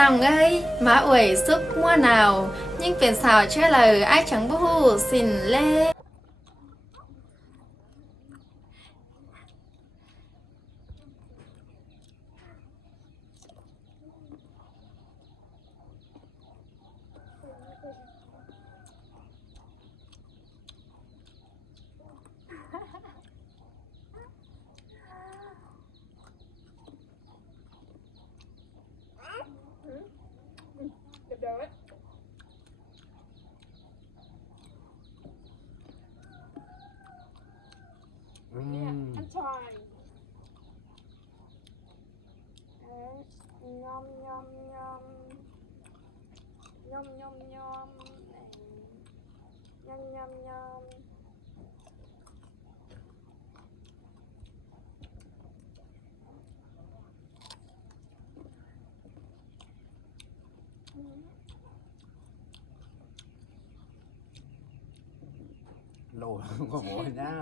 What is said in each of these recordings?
นำเอ้ยมาอวยซุกมั่วหนาวยิ่งเป็นสาวเชื่อเลยไอ้ายฉังบู้สินเล่ เดี๋ยวเนี่ยอันชายยอมยอมยอมยอมยอมยอมยอมยอมยอมโลก็โหนะ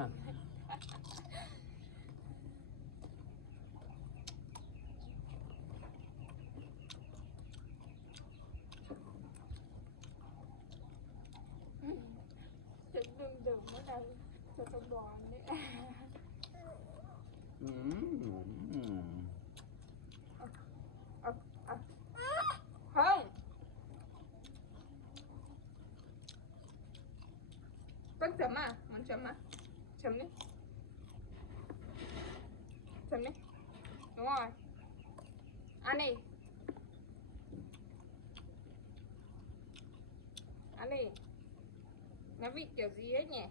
จะดื่มเมื่อไหร่จะสบอนเนี่ย อืม ห้องต้องchấm à muốn chấm à chấm đi chấm đi đúng rồi ăn đi ăn đi nó vị kiểu gì ấy nhỉ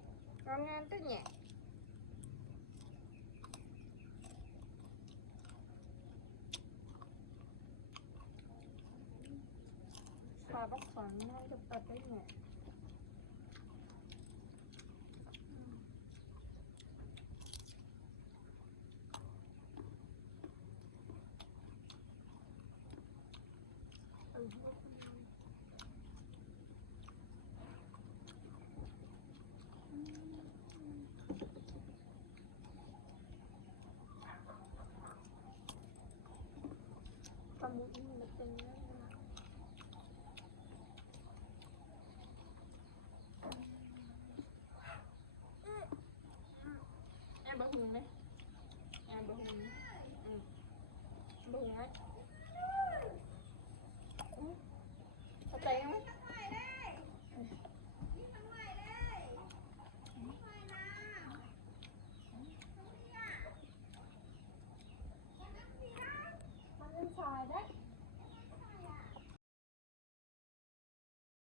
ngon ngon thế nhỉ pha bắp xoắn ngay đập đập đấy nhỉ con muốn một tình em bớt hùng đấy em bớt hùng đấy bớt hùng đấy